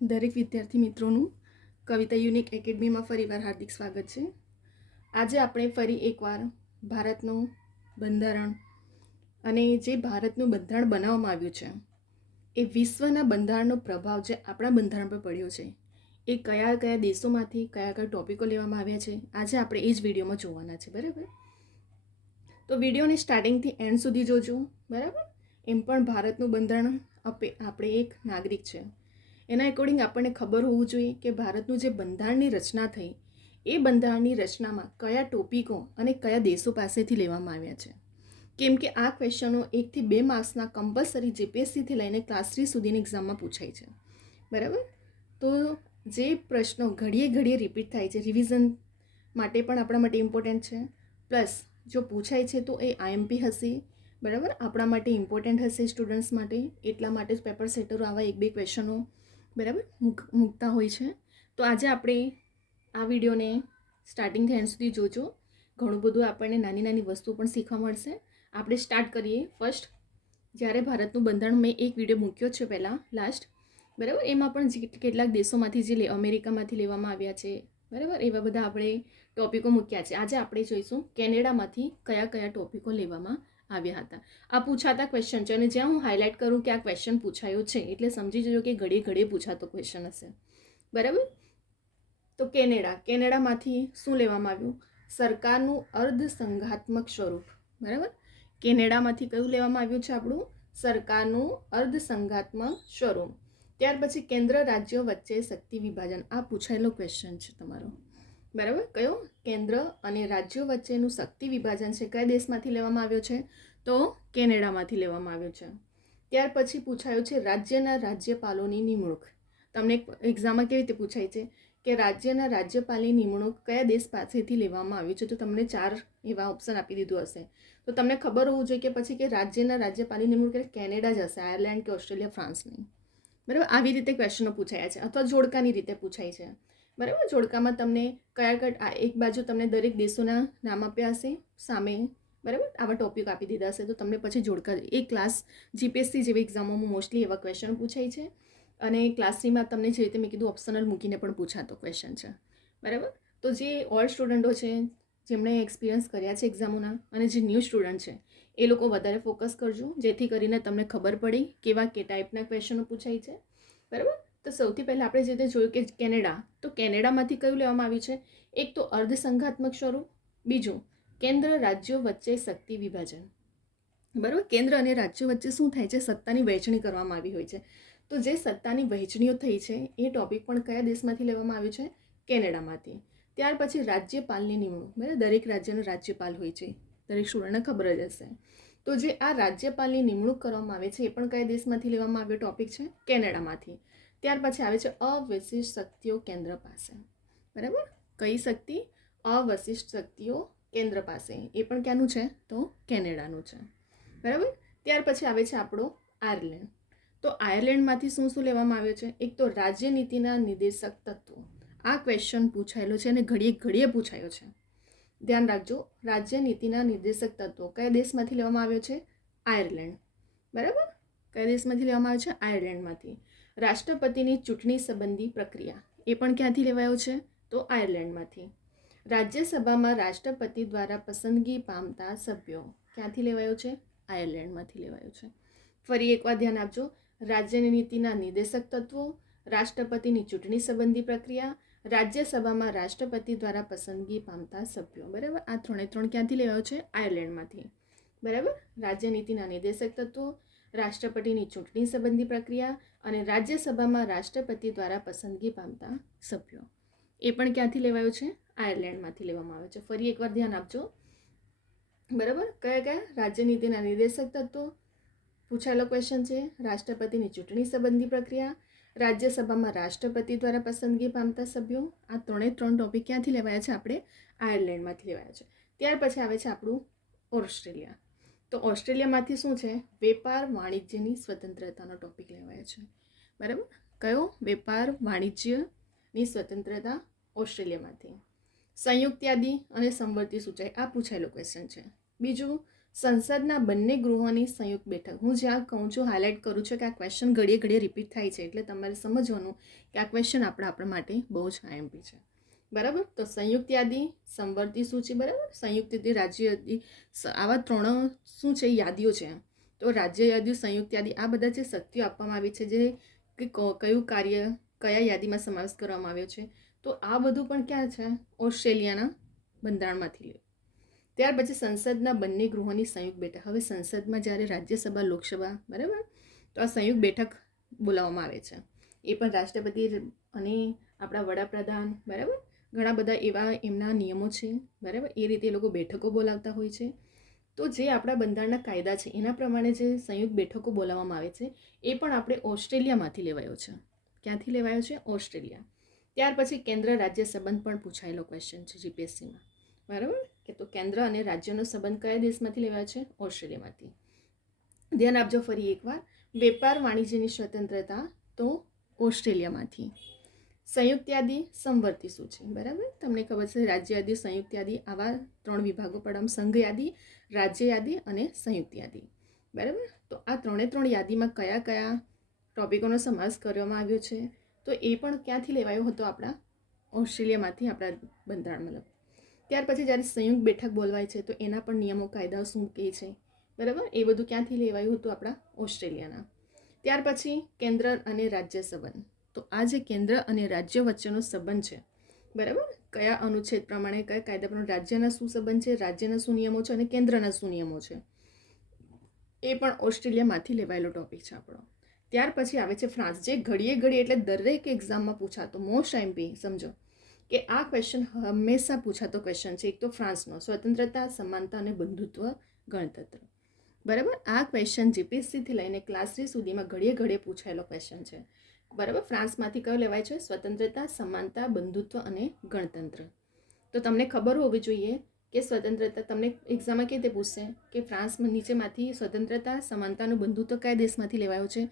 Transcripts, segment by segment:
દરેક વિદ્યાર્થી મિત્રોનું કવિતા યુનિક એકેડમીમાં ફરીવાર હાર્દિક સ્વાગત છે. આજે આપણે ફરી એકવાર ભારતનું બંધારણ અને જે ભારતનું બંધારણ બનાવવામાં આવ્યું છે એ વિશ્વના બંધારણનો પ્રભાવ જે આપણા બંધારણ પર પડ્યો છે એ કયા કયા દેશોમાંથી કયા કયા ટોપિકો લેવામાં આવ્યા છે આજે આપણે એ જ વિડીયોમાં જોવાના છે. બરાબર, તો વિડીયોને સ્ટાર્ટિંગથી એન્ડ સુધી જોજો. બરાબર, એમ પણ ભારતનું બંધારણ આપણે એક નાગરિક છે એના એકોર્ડિંગ આપણને ખબર હોવું જોઈએ કે ભારતનું જે બંધારણની રચના થઈ એ બંધારણની રચનામાં કયા ટોપિકો અને કયા દેશો પાસેથી લેવામાં આવ્યા છે. કેમ કે આ ક્વેશ્ચનો 1 થી 2 માર્ક્સના કમ્પલસરી જીપીએસસીથી લઈને ક્લાસ 3 સુધીની એક્ઝામમાં પૂછાય છે. બરાબર, તો જે પ્રશ્નો ઘડીએ રિપીટ થાય છે રિવિઝન માટે પણ આપણા માટે ઇમ્પોર્ટન્ટ છે. પ્લસ જો પૂછાય છે તો એ આઈએમપી હશે. બરાબર, આપણા માટે ઇમ્પોર્ટન્ટ હશે સ્ટુડન્ટ્સ માટે. એટલા માટે જ પેપર સેટરો આવા 1-2 ક્વેશ્ચનો બરાબર મૂકતા હોય છે. તો આજે આપણે આ વિડીયોને સ્ટાર્ટિંગથી એન્ડ સુધી જોજો. ઘણું બધું આપણને નાની નાની વસ્તુ પણ શીખવા મળશે. આપણે સ્ટાર્ટ કરીએ. ફર્સ્ટ, જ્યારે ભારતનું બંધારણ મેં એક વિડીયો મૂક્યો છે પહેલાં લાસ્ટ, બરાબર, એમાં પણ કેટલાક દેશોમાંથી જે અમેરિકામાંથી લેવામાં આવ્યા છે, બરાબર, એવા બધા આપણે ટોપિકો મૂક્યા છે. આજે આપણે જોઈશું કેનેડામાંથી કયા કયા ટોપિકો લેવામાં આવ્યા હતા. આ પૂછાતા ક્વેશ્ચન છે અને જ્યાં હું હાઇલાઇટ કરું કે આ ક્વેશ્ચન પૂછાયો છે એટલે સમજી જજો કે ઘડીએ પૂછાતો ક્વેશ્ચન હશે. બરાબર, તો કેનેડામાંથી શું લેવામાં આવ્યું? સરકારનું અર્ધસંઘાત્મક સ્વરૂપ. બરાબર, કેનેડામાંથી કયું લેવામાં આવ્યું છે? આપણું સરકારનું અર્ધસંઘાત્મક સ્વરૂપ. ત્યાર પછી કેન્દ્ર રાજ્યો વચ્ચે શક્તિ વિભાજન. આ પૂછાયેલો ક્વેશ્ચન છે તમારો. બરાબર, કયો? કેન્દ્ર અને રાજ્યો વચ્ચેનું શક્તિ વિભાજન છે કયા દેશમાંથી લેવામાં આવ્યો છે? તો કેનેડામાંથી લેવામાં આવ્યો છે. ત્યાર પછી પૂછાયું છે રાજ્યના રાજ્યપાલોની નિમણૂક. તમને એક્ઝામમાં કેવી રીતે પૂછાય છે કે રાજ્યના રાજ્યપાલની નિમણૂક કયા દેશ પાસેથી લેવામાં આવ્યું છે? તો તમને 4 એવા ઓપ્શન આપી દીધું હશે. તો તમને ખબર હોવું જોઈએ કે પછી કે રાજ્યના રાજ્યપાલની નિમણૂક કેનેડા જ હશે, આયર્લેન્ડ કે ઓસ્ટ્રેલિયા, ફ્રાન્સ નહીં. બરાબર, આવી રીતે ક્વેશ્ચનો પૂછાયા છે અથવા જોડકાની રીતે પૂછાય છે. બરાબર, જોડકામાં તમને કયા એક બાજુ તમને દરેક દેશોના નામ આપ્યા હશે સામે. બરાબર, આવા ટોપિક આપી દીધા હશે તો તમને પછી જોડકા એ ક્લાસ જીપીએસસી જેવી એક્ઝામોમાં મોસ્ટલી એવા ક્વેશ્ચન પૂછાય છે. અને ક્લાસ 3માં તમને જે રીતે મેં કીધું ઓપ્શનલ મૂકીને પણ પૂછાતો ક્વેશ્ચન છે. બરાબર, તો જે ઓલ્ડ સ્ટુડન્ટો છે જેમણે એક્સપિરિયન્સ કર્યા છે એક્ઝામોના અને જે ન્યૂ સ્ટુડન્ટ છે એ લોકો વધારે ફોકસ કરજો જેથી કરીને તમને ખબર પડે કેવા કે ટાઈપના ક્વેશ્ચનો પૂછાય છે. બરાબર, તો સૌથી પહેલાં આપણે જે રીતે જોયું કે કેનેડા, તો કેનેડામાંથી કયું લેવામાં આવ્યું છે? એક તો અર્ધસંઘાત્મક સ્વરૂપ, બીજું કેન્દ્ર રાજ્યો વચ્ચે શક્તિ વિભાજન. બરાબર, કેન્દ્ર અને રાજ્યો વચ્ચે શું થાય છે? સત્તાની વહેંચણી કરવામાં આવી હોય છે. તો જે સત્તાની વહેંચણીઓ થઈ છે એ ટોપિક પણ કયા દેશમાંથી લેવામાં આવ્યું છે? કેનેડામાંથી. ત્યાર પછી રાજ્યપાલની નિમણૂક. બરાબર, દરેક રાજ્યનો રાજ્યપાલ હોય છે, દરેક સ્ટુડન્ટને ખબર જ હશે. તો જે આ રાજ્યપાલની નિમણૂક કરવામાં આવે છે એ પણ કયા દેશમાંથી લેવામાં આવ્યો ટોપિક છે? કેનેડામાંથી. ત્યાર પછી આવે છે અવશિષ્ટ શક્તિઓ કેન્દ્ર પાસે. બરાબર, કઈ શક્તિ? અવશિષ્ટ શક્તિઓ કેન્દ્ર પાસે. એ પણ ક્યાંનું છે? તો કેનેડાનું છે. બરાબર, ત્યાર પછી આવે છે આપણો આયર્લેન્ડ. તો આયર્લેન્ડમાંથી શું શું લેવામાં આવ્યો છે? એક તો રાજ્યનીતિના નિર્દેશક તત્વો. આ ક્વેશ્ચન પૂછાયેલો છે અને ઘડીએ પૂછાયો છે. ધ્યાન રાખજો, રાજ્યનીતિના નિર્દેશક તત્વો કયા દેશમાંથી લેવામાં આવ્યો છે? આયર્લેન્ડ. બરાબર, કયા દેશમાંથી લેવામાં આવ્યો છે? આયર્લેન્ડમાંથી. રાષ્ટ્રપતિની ચૂંટણી સંબંધી પ્રક્રિયા, એ પણ ક્યાંથી લેવાયો છે? તો આયર્લેન્ડમાંથી. રાજ્યસભામાં રાષ્ટ્રપતિ દ્વારા પસંદગી પામતા સભ્યો, ક્યાંથી લેવાયો છે? આયર્લેન્ડમાંથી લેવાયો છે. ફરી એકવાર ધ્યાન આપજો, રાજ્યનીતિના નિર્દેશક તત્વો, રાષ્ટ્રપતિની ચૂંટણી સંબંધી પ્રક્રિયા, રાજ્યસભામાં રાષ્ટ્રપતિ દ્વારા પસંદગી પામતા સભ્યો. બરાબર, આ 3 ક્યાંથી લેવાયો છે? આયર્લેન્ડમાંથી. બરાબર, રાજ્યનીતિના નિર્દેશક તત્વો, રાષ્ટ્રપતિની ચૂંટણી સંબંધી પ્રક્રિયા અને રાજ્યસભામાં રાષ્ટ્રપતિ દ્વારા પસંદગી પામતા સભ્યો. એ પણ ક્યાંથી લેવાયો છે? આયર્લેન્ડમાંથી લેવામાં આવ્યો છે. ફરી એકવાર ધ્યાન આપજો. બરાબર, કયા રાજ્યનીતિના નિર્દેશક તત્વો પૂછાયેલો ક્વેશ્ચન છે. રાષ્ટ્રપતિની ચૂંટણી સંબંધી પ્રક્રિયા, રાજ્યસભામાં રાષ્ટ્રપતિ દ્વારા પસંદગી પામતા સભ્યો. આ 3 ટોપિક ક્યાંથી લેવાયા છે? આપણે આયર્લેન્ડમાંથી લેવાયા છે. ત્યાર પછી આવે છે આપણું ઓસ્ટ્રેલિયા. તો ઓસ્ટ્રેલિયામાંથી શું છે? વેપાર વાણિજ્યની સ્વતંત્રતાનો ટોપિક લેવાયો છે. બરાબર, કયો? વેપાર વાણિજ્યની સ્વતંત્રતા ઓસ્ટ્રેલિયામાંથી. સંયુક્ત યાદી અને સમવર્તી સૂચાઈ, આ પૂછાયેલો ક્વેશ્ચન છે. બીજું સંસદના બંને ગૃહોની સંયુક્ત બેઠક. હું જ્યાં કહું છું, હાઇલાઇટ કરું છું કે આ ક્વેશ્ચન ઘડીએ ઘડીએ રિપીટ થાય છે, એટલે તમારે સમજવાનું કે આ ક્વેશ્ચન આપણા માટે બહુ જ આઈએમપી છે. બરાબર. તો સંયુક્ત યાદી, સંવર્તી સૂચિ, બરાબર, સંયુક્ત યાદી, રાજ્ય યાદી, આવા 3 શું છે, યાદીઓ છે. તો રાજ્ય યાદી, સંયુક્ત યાદી, આ બધા જે શક્તિઓ આપવામાં આવી છે, જે કે કયું કાર્ય કયા યાદીમાં સમાવેશ કરવામાં આવ્યો છે, તો આ બધું પણ ક્યાં છે? ઓસ્ટ્રેલિયાના બંધારણમાંથી લે. ત્યાર પછી સંસદના બંને ગૃહોની સંયુક્ત બેઠક. હવે સંસદમાં જ્યારે રાજ્યસભા, લોકસભા, બરાબર, તો આ સંયુક્ત બેઠક બોલાવવામાં આવે છે. એ પણ રાષ્ટ્રપતિ અને આપણા વડાપ્રધાન, બરાબર, ઘણા બધા એવા એમના નિયમો છે, બરાબર, એ રીતે એ લોકો બેઠકો બોલાવતા હોય છે. તો જે આપણા બંધારણના કાયદા છે એના પ્રમાણે જે સંયુક્ત બેઠકો બોલાવવામાં આવે છે એ પણ આપણે ઓસ્ટ્રેલિયામાંથી લેવાયો છે. ક્યાંથી લેવાયો છે? ઓસ્ટ્રેલિયા. ત્યાર પછી કેન્દ્ર રાજ્ય સંબંધ પણ પૂછાયેલો ક્વેશ્ચન છે જીપીએસસીમાં, બરાબર, કે તો કેન્દ્ર અને રાજ્યનો સંબંધ કયા દેશમાંથી લેવાયો છે? ઓસ્ટ્રેલિયામાંથી. ધ્યાન આપજો ફરી એકવાર, વેપાર વાણિજ્યની સ્વતંત્રતા તો ઓસ્ટ્રેલિયામાંથી. સંયુક્ત યાદી, સંવર્તી સૂચિ, બરાબર, તમને ખબર છે રાજ્ય યાદી, સંયુક્ત યાદી, આવા 3 વિભાગો પડે. સંઘ યાદી, રાજ્ય યાદી અને સંયુક્ત યાદી, બરાબર. તો આ 3 યાદીમાં કયા કયા ટોપિકોનો સમાવેશ કરવામાં આવ્યો છે? તો એ પણ ક્યાંથી લેવાયો હતો? આપણા ઓસ્ટ્રેલિયામાંથી, આપણા બંધારણમાં. ત્યાર પછી જ્યારે સંયુક્ત બેઠક બોલવાય છે તો એના પણ નિયમો, કાયદાઓ શું કહે છે, બરાબર, એ બધું ક્યાંથી લેવાયું હતું? આપણા ઓસ્ટ્રેલિયાના. ત્યાર પછી કેન્દ્ર અને રાજ્ય સંબંધ. તો આ જે કેન્દ્ર અને રાજ્ય વચ્ચેનો સંબંધ છે, બરાબર, કયા અનુચ્છેદ પ્રમાણે, કયા કાયદા પ્રમાણે રાજ્યના શું સંબંધ છે, રાજ્યના શું નિયમો છે અને કેન્દ્રના શું નિયમો છે, એ પણ ઓસ્ટ્રેલિયામાંથી લેવાયેલો ટોપિક છે આપણો. ત્યાર પછી આવે છે ફ્રાન્સ, જે ઘડીએ ઘડી એટલે દરેક એક્ઝામમાં પૂછાતો મોસ્ટ આઈએમપી. સમજો કે આ ક્વેશ્ચન હંમેશા પૂછાતો ક્વેશ્ચન છે. એક તો ફ્રાન્સનો સ્વતંત્રતા, સમાનતા અને બંધુત્વ, ગણતંત્ર, બરાબર. આ ક્વેશ્ચન જીપીએસસીથી લઈને ક્લાસ 3 સુધીમાં ઘડીએ ઘડીએ પૂછાયેલો ક્વેશ્ચન છે, બરાબર. ફ્રાન્સમાંથી કયો લેવાય છે? સ્વતંત્રતા, સમાનતા, બંધુત્વ અને ગણતંત્ર. તો તમને ખબર હોવી જોઈએ કે સ્વતંત્રતા, તમને એક્ઝામમાં કેવી રીતે પૂછશે કે ફ્રાન્સમાં નીચેમાંથી સ્વતંત્રતા, સમાનતા અને બંધુત્વ કયા દેશમાંથી લેવાયો છે?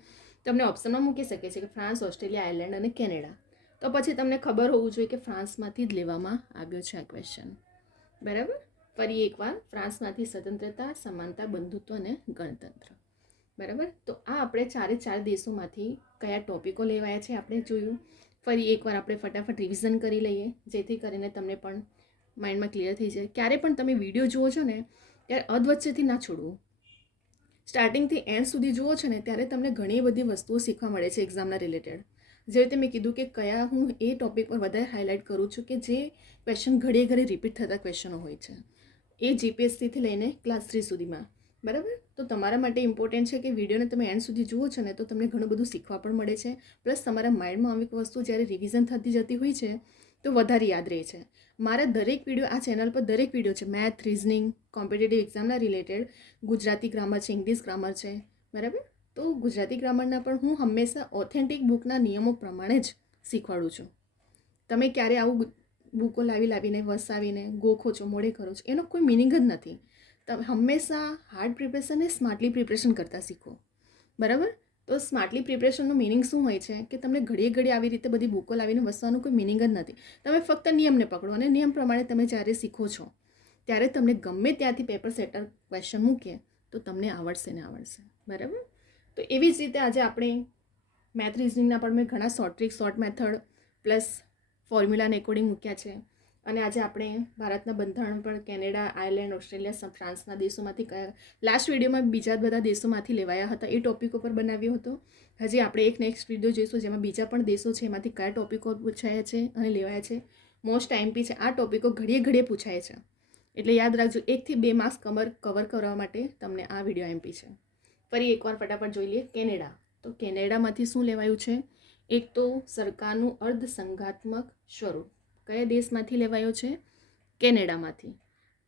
તમને ઓપ્શનમાં મૂકી શકે છે કે ફ્રાન્સ, ઓસ્ટ્રેલિયા, આયર્લેન્ડ અને કેનેડા. તો પછી તમને ખબર હોવું જોઈએ કે ફ્રાન્સમાંથી જ લેવામાં આવ્યો છે આ ક્વેશ્ચન, બરાબર. ફરી એકવાર, ફ્રાન્સમાંથી સ્વતંત્રતા, સમાનતા, બંધુત્વ અને ગણતંત્ર, બરાબર. તો આ આપણે 4 દેશોમાંથી કયા ટોપિકો લેવાયા છે આપણે જોયું. ફરી એકવાર આપણે ફટાફટ રિવિઝન કરી લઈએ, જેથી કરીને તમને પણ માઇન્ડમાં ક્લિયર થઈ જાય. ક્યારે પણ તમે વિડીયો જુઓ છો ને ત્યારે અધવચ્ચેથી ના છોડવું. સ્ટાર્ટિંગથી એન્ડ સુધી જુઓ છો ને ત્યારે તમને ઘણી બધી વસ્તુઓ શીખવા મળે છે એક્ઝામના રિલેટેડ. જે રીતે મેં કીધું કે કયા હું એ ટોપિક પર વધારે હાઇલાઇટ કરું છું કે જે ક્વેશ્ચન ઘડીએ ઘડી રિપીટ થતા ક્વેશ્ચનો હોય છે, એ જીપીએસસીથી લઈને ક્લાસ 3 સુધીમાં, બરાબર. તો તમારા માટે ઇમ્પોર્ટન્ટ છે કે વિડીયોને તમે એન્ડ સુધી જુઓ છો ને તો તમને ઘણું બધું શીખવા પણ મળે છે. પ્લસ તમારા માઇન્ડમાં અમુક વસ્તુ જ્યારે રિવિઝન થતી જતી હોય છે તો વધારે યાદ રહે છે. મારા દરેક વિડીયો, આ ચેનલ પર દરેક વિડીયો છે, મેથ, રિઝનિંગ, કોમ્પિટેટિવ એક્ઝામના રિલેટેડ, ગુજરાતી ગ્રામર છે, ઇંગ્લિશ ગ્રામર છે, બરાબર. તો ગુજરાતી ગ્રામરના પણ હું હંમેશા ઓથેન્ટિક બુકના નિયમો પ્રમાણે જ શીખવાડું છું. તમે ક્યારે આવું બુકો લાવીને વસાવીને ગોખો છો, મોડે કરો છો, એનો કોઈ મિનિંગ જ નથી. તમે હંમેશા હાર્ડ પ્રિપરેશન ને સ્માર્ટલી પ્રિપરેશન કરતાં શીખો, બરાબર. તો સ્માર્ટલી પ્રિપરેશનનું મિનિંગ શું હોય છે કે તમને ઘડીએ ઘડી આવી રીતે બધી બુકો લાવીને વસવાનું કોઈ મિનિંગ જ નથી. તમે ફક્ત નિયમને પકડો અને નિયમ પ્રમાણે તમે જ્યારે શીખો છો ત્યારે તમને ગમે ત્યાંથી પેપર સેટર ક્વેશ્ચન મૂકીએ તો તમને આવડશે ને આવડશે, બરાબર. તો એવી જ રીતે આજે આપણે મેથ રિઝનિંગના પણ મેં ઘણા short trick, short method plus ફોર્મ્યુલાને એકોર્ડિંગ મૂક્યા છે. અને આજે આપણે ભારતના બંધારણ પર કેનેડા, આયર્લેન્ડ, ઓસ્ટ્રેલિયા, ફ્રાન્સના દેશોમાંથી કયા, લાસ્ટ વિડીયોમાં બીજા બધા દેશોમાંથી લેવાયા હતા એ ટોપિકો પર બનાવ્યો હતો. હજી આપણે એક નેક્સ્ટ વિડીયો જોઈશું જેમાં બીજા પણ દેશો છે, એમાંથી કયા ટોપિકો પૂછાયા છે અને લેવાયા છે. મોસ્ટ આઈએમપી છે. આ ટોપિકો ઘડીએ ઘડીએ પૂછાય છે, એટલે યાદ રાખજો. 1 થી 2 માર્ક્સ કવર કરવા માટે તમને આ વિડીયો આઈએમપી છે. ફરી એકવાર ફટાફટ જોઈ લઈએ. કેનેડા, તો કેનેડામાંથી શું લેવાયું છે? એક તો સરકારનું અર્ધસંઘાત્મક સ્વરૂપ, કયા દેશમાંથી લેવાયો છે? કેનેડામાંથી.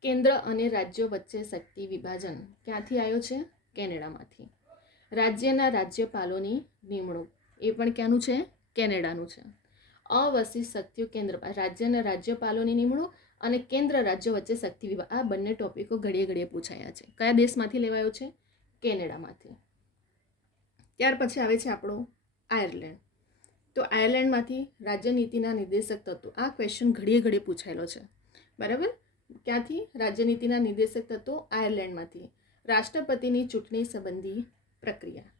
કેન્દ્ર અને રાજ્યો વચ્ચે શક્તિ વિભાજન, ક્યાંથી આવ્યો છે? કેનેડામાંથી. રાજ્યના રાજ્યપાલોની નિમણૂક, એ પણ ક્યાંનું છે? કેનેડાનું છે. અવશિષ્ટ શક્તિઓ કેન્દ્ર, રાજ્યના રાજ્યપાલોની નિમણૂક અને કેન્દ્ર રાજ્યો વચ્ચે શક્તિ વિભાગ, આ બંને ટોપિકો ઘડીએ ઘડીએ પૂછાયા છે. કયા દેશમાંથી લેવાયો છે? કેનેડામાંથી. ત્યાર પછી આવે છે આપણો આયર્લેન્ડ. તો આયર્લેન્ડમાંથી રાજ્યનીતિના નિર્દેશક તત્વો, આ ક્વેશ્ચન ઘડીએ પૂછાયેલો છે, બરાબર. ક્યાંથી? રાજ્યનીતિના નિર્દેશક તત્વો આયર્લેન્ડમાંથી. રાષ્ટ્રપતિની ચૂંટણી સંબંધી પ્રક્રિયા.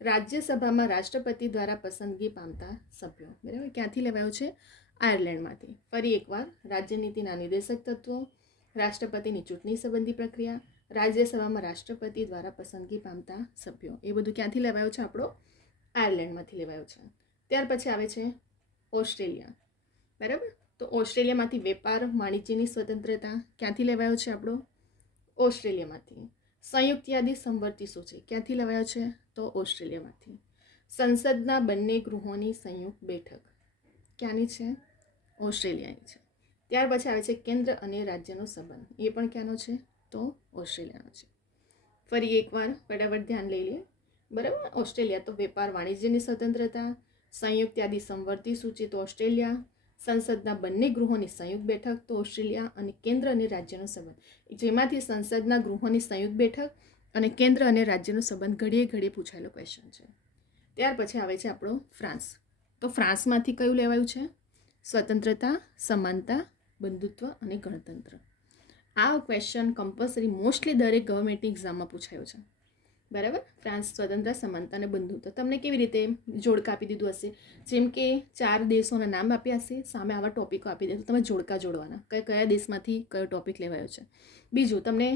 રાજ્યસભામાં રાષ્ટ્રપતિ દ્વારા પસંદગી પામતા સભ્યો. બરાબર, ક્યાંથી લેવાયો છે? આયર્લેન્ડમાંથી. ફરી એકવાર, રાજ્યનીતિના નિર્દેશક તત્વો, રાષ્ટ્રપતિની ચૂંટણી સંબંધી પ્રક્રિયા, રાજ્યસભામાં રાષ્ટ્રપતિ દ્વારા પસંદગી પામતા સભ્યો. એ બધું ક્યાંથી લેવાયો છે? આપણો આયર્લેન્ડમાંથી લેવાયો છે. ત્યાર પછી આવે છે ઓસ્ટ્રેલિયા. બરાબર, તો ઓસ્ટ્રેલિયામાંથી વેપાર વાણિજ્યની સ્વતંત્રતા ક્યાંથી લેવાયો છે? આપણો ઓસ્ટ્રેલિયામાંથી. સંયુક્ત યાદી સંવર્તી સૂચિ ક્યાંથી લેવાયો છે? તો ઓસ્ટ્રેલિયામાંથી. સંસદના બંને ગૃહોની સંયુક્ત બેઠક ક્યાંની છે? ઓસ્ટ્રેલિયાની છે. ત્યાર પછી આવે છે કેન્દ્ર અને રાજ્યનો સંબંધ. એ પણ ક્યાંનો છે? તો ઓસ્ટ્રેલિયાનો છે. ફરી એકવાર ફટાફટ ધ્યાન લઈ લઈએ. બરાબર, ઓસ્ટ્રેલિયા તો વેપાર વાણિજ્યની સ્વતંત્રતા, સંયુક્ત યાદી સંવર્તી સૂચિ તો ઓસ્ટ્રેલિયા, સંસદના બંને ગૃહોની સંયુક્ત બેઠક તો ઓસ્ટ્રેલિયા, અને કેન્દ્ર અને રાજ્યનો સંબંધ, જેમાંથી સંસદના ગૃહોની સંયુક્ત બેઠક અને કેન્દ્ર અને રાજ્યનો સંબંધ ઘડીએ ઘડીએ પૂછાયેલો ક્વેશ્ચન છે. ત્યાર પછી આવે છે આપણો ફ્રાન્સ. તો ફ્રાન્સમાંથી કયું લેવાયું છે? સ્વતંત્રતા, સમાનતા, બંધુત્વ અને ગણતંત્ર. આ ક્વેશ્ચન કમ્પલસરી મોસ્ટલી દરેક ગવર્મેન્ટની એક્ઝામમાં પૂછાયો છે. બરાબર, ફ્રાન્સ, સ્વતંત્ર, સમાનતા અને બંધુત્વ. તમને કેવી રીતે જોડકા આપી દીધું હશે? જેમ કે 4 દેશોના નામ આપ્યા હશે, સામે આવા ટોપિકો આપી દે તો તમે જોડકા જોડવાના, કયા દેશમાંથી કયો ટોપિક લેવાયો છે. બીજું, તમને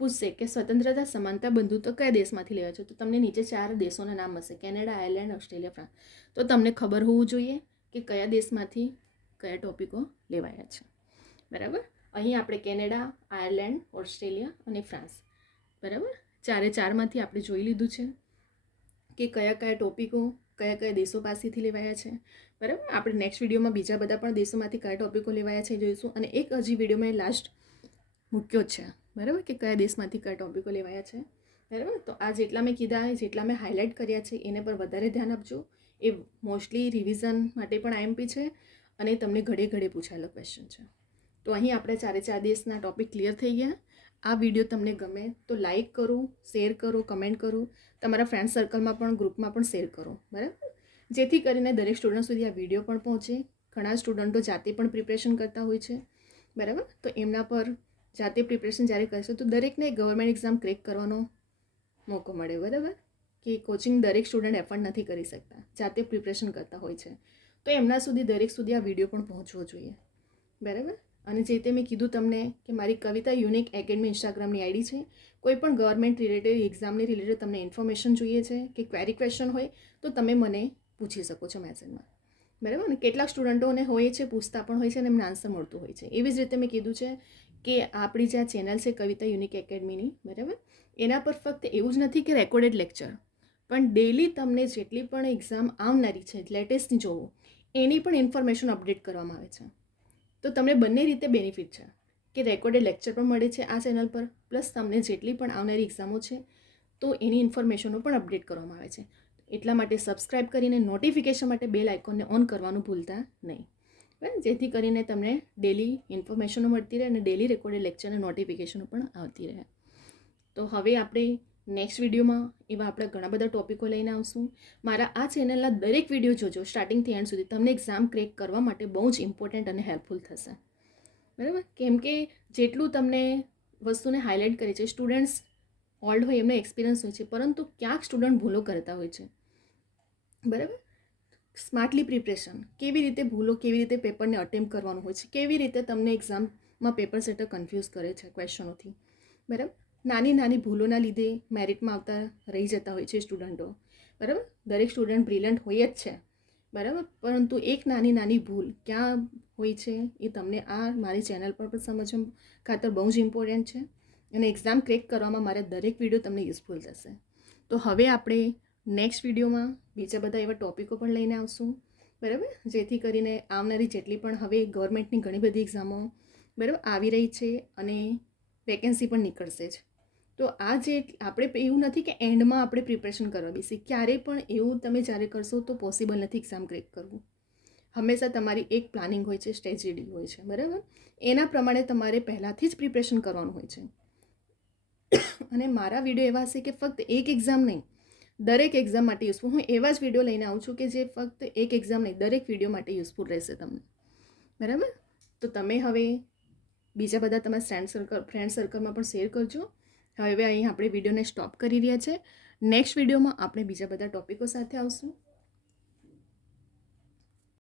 પૂછશે કે સ્વતંત્રતા, સમાનતા, બંધુત્વ કયા દેશમાંથી લેવાયો છે, તો તમને નીચે 4 દેશોના નામ હશે: કેનેડા, આયર્લેન્ડ, ઓસ્ટ્રેલિયા, ફ્રાન્સ. તો તમને ખબર હોવું જોઈએ કે કયા દેશમાંથી કયા ટોપિકો લેવાયા છે. બરાબર, અહીં આપણે કેનેડા, આયર્લેન્ડ, ઓસ્ટ્રેલિયા અને ફ્રાન્સ, બરાબર, 4માંથી આપણે જોઈ લીધું છે કે કયા કયા ટોપિકો કયા કયા દેશો પાસેથી લેવાયા છે. બરાબર, આપણે નેક્સ્ટ વિડીયોમાં બીજા બધા પણ દેશોમાંથી કયા ટોપિકો લેવાયા છે જોઈશું. અને એક હજી વિડીયો મેં લાસ્ટ મૂક્યો જ છે, બરાબર, કે કયા દેશમાંથી કયા ટોપિકો લેવાયા છે. બરાબર, તો આ જેટલા મેં કીધા, જેટલા મેં હાઇલાઇટ કર્યા છે એને પર વધારે ધ્યાન આપજો. એ મોસ્ટલી રિવિઝન માટે પણ આઈએમપી છે અને તમને ઘડે ઘડે પૂછાયેલો ક્વેશ્ચન છે. તો અહીં આપણે 4 દેશના ટોપિક ક્લિયર થઈ ગયા. આ વિડીયો તમને ગમે તો લાઈક કરો, શેર કરો, કમેન્ટ કરો, તમારા ફ્રેન્ડ સર્કલમાં પણ ગ્રુપમાં પણ શેર કરો. બરાબર, જેથી કરીને દરેક સ્ટુડન્ટ સુધી આ વિડીયો પણ પહોંચે. ઘણા સ્ટુડન્ટો જાતે પણ પ્રિપરેશન કરતા હોય છે. બરાબર, તો એમના પર જાતે પ્રિપરેશન જ્યારે કરશે તો દરેકને ગવર્મેન્ટ એક્ઝામ ક્રેક કરવાનો મોકો મળે. બરાબર, કે કોચિંગ દરેક સ્ટુડન્ટ એફર્ટ નથી કરી શકતા, જાતે પ્રિપરેશન કરતા હોય છે. તો એમના સુધી દરેક સુધી આ વિડીયો પણ પહોંચવો જોઈએ. બરાબર, અને જે તે મેં કીધું તમને કે મારી કવિતા યુનિક એકેડમી ઇન્સ્ટાગ્રામની આઈડી છે. કોઈ પણ ગવર્મેન્ટ રિલેટેડ એક્ઝામની રિલેટેડ તમને ઇન્ફોર્મેશન જોઈએ છે કે ક્વેરી ક્વેશ્ચન હોય તો તમે મને પૂછી શકો છો મેસેજમાં. બરાબર, અને કેટલાક સ્ટુડન્ટોને હોય છે, પૂછતા પણ હોય છે અને એમને આન્સર મળતું હોય છે. એવી જ રીતે મેં કીધું છે કે આપણી જે આ ચેનલ છે કવિતા યુનિક એકેડમીની, બરાબર, એના પર ફક્ત એવું જ નથી કે રેકોર્ડેડ લેક્ચર, પણ ડેલી તમને જેટલી પણ એક્ઝામ આવનારી છે લેટેસ્ટની જોવો એની પણ ઇન્ફોર્મેશન અપડેટ કરવામાં આવે છે. તો તમને બંને રીતે બેનિફિટ છે કે રેકોર્ડેડ લેક્ચર પણ મળે છે આ ચેનલ પર, પ્લસ તમને જેટલી પણ આવનારી એક્ઝામો છે તો એની ઇન્ફોર્મેશનો પણ અપડેટ કરવામાં આવે છે. એટલા માટે સબસ્ક્રાઇબ કરીને નોટિફિકેશન માટે બેલ આઇકોનને ઓન કરવાનું ભૂલતા નહીં. બરાબર, જેથી કરીને તમને ડેલી ઇન્ફોર્મેશનો મળતી રહે અને ડેલી રેકોર્ડેડ લેક્ચરના નોટિફિકેશનો પણ આવતી રહે. તો હવે આપણે નેક્સ્ટ વિડીયોમાં એવા આપણા ઘણા બધા ટોપિકો લઈને આવશું. મારા આ ચેનલના દરેક વિડીયો જોજો સ્ટાર્ટિંગથી એન્ડ સુધી, તમને એક્ઝામ ક્રેક કરવા માટે બહુ જ ઇમ્પોર્ટન્ટ અને હેલ્પફુલ થશે. બરાબર, કેમ કે જેટલું તમને વસ્તુને હાઇલાઇટ કરે છે, સ્ટુડન્ટ્સ ઓલ્ડ હોય એમનો એક્સપિરિયન્સ હોય છે, પરંતુ ક્યાંક સ્ટુડન્ટ ભૂલો કરતા હોય છે. બરાબર, સ્માર્ટલી પ્રિપરેશન, કેવી રીતે ભૂલો, કેવી રીતે પેપરને અટેમ્પ કરવાનું હોય છે, કેવી રીતે તમને એક્ઝામમાં પેપર સેટર કન્ફ્યુઝ કરે છે ક્વેશ્ચનોથી. બરાબર, નાની નાની ભૂલોના લીધે મેરિટમાં આવતા રહી જતા હોય છે સ્ટુડન્ટો. બરાબર, દરેક સ્ટુડન્ટ બ્રિલિયન્ટ હોય જ છે. બરાબર, પરંતુ એક નાની નાની ભૂલ ક્યાં હોય છે એ તમને આ મારી ચેનલ પર પણ સમજવા ખાતર બહુ જ ઇમ્પોર્ટન્ટ છે. અને એક્ઝામ ક્રેક કરવામાં મારા દરેક વિડીયો તમને યુઝફુલ થશે. તો હવે આપણે નેક્સ્ટ વિડીયોમાં બીજા બધા એવા ટોપિકો પણ લઈને આવશું. બરાબર, જેથી કરીને આવનારી જેટલી પણ હવે ગવર્મેન્ટની ઘણી બધી એક્ઝામો બરાબર આવી રહી છે અને વેકેન્સી પણ નીકળશે જ. તો આ જે આપણે એવું નથી કે એન્ડમાં આપણે પ્રિપરેશન કરવા બેસી, ક્યારેય પણ એવું તમે જ્યારે કરશો તો પોસિબલ નથી એક્ઝામ ક્રેક કરવું. હંમેશા તમારી એક પ્લાનિંગ હોય છે, સ્ટ્રેટેજી હોય છે. બરાબર, એના પ્રમાણે તમારે પહેલાંથી જ પ્રિપરેશન કરવાનું હોય છે. અને મારા વિડીયો એવા હશે કે ફક્ત એક એક્ઝામ નહીં, દરેક એક્ઝામ માટે યુઝફુલ. હું એવા જ વિડીયો લઈને આવું છું કે જે ફક્ત એક એક્ઝામ નહીં, દરેક વિડીયો માટે યુઝફુલ રહેશે તમને. બરાબર, તો તમે હવે બીજા બધા તમારા ફ્રેન્ડ સર્કલમાં પણ શેર કરજો હવે અહીં આપણે વિડીયોને સ્ટોપ કરી રહ્યા છે. નેક્સ્ટ વિડીયોમાં આપણે બીજા બધા ટોપિકો સાથે આવશું.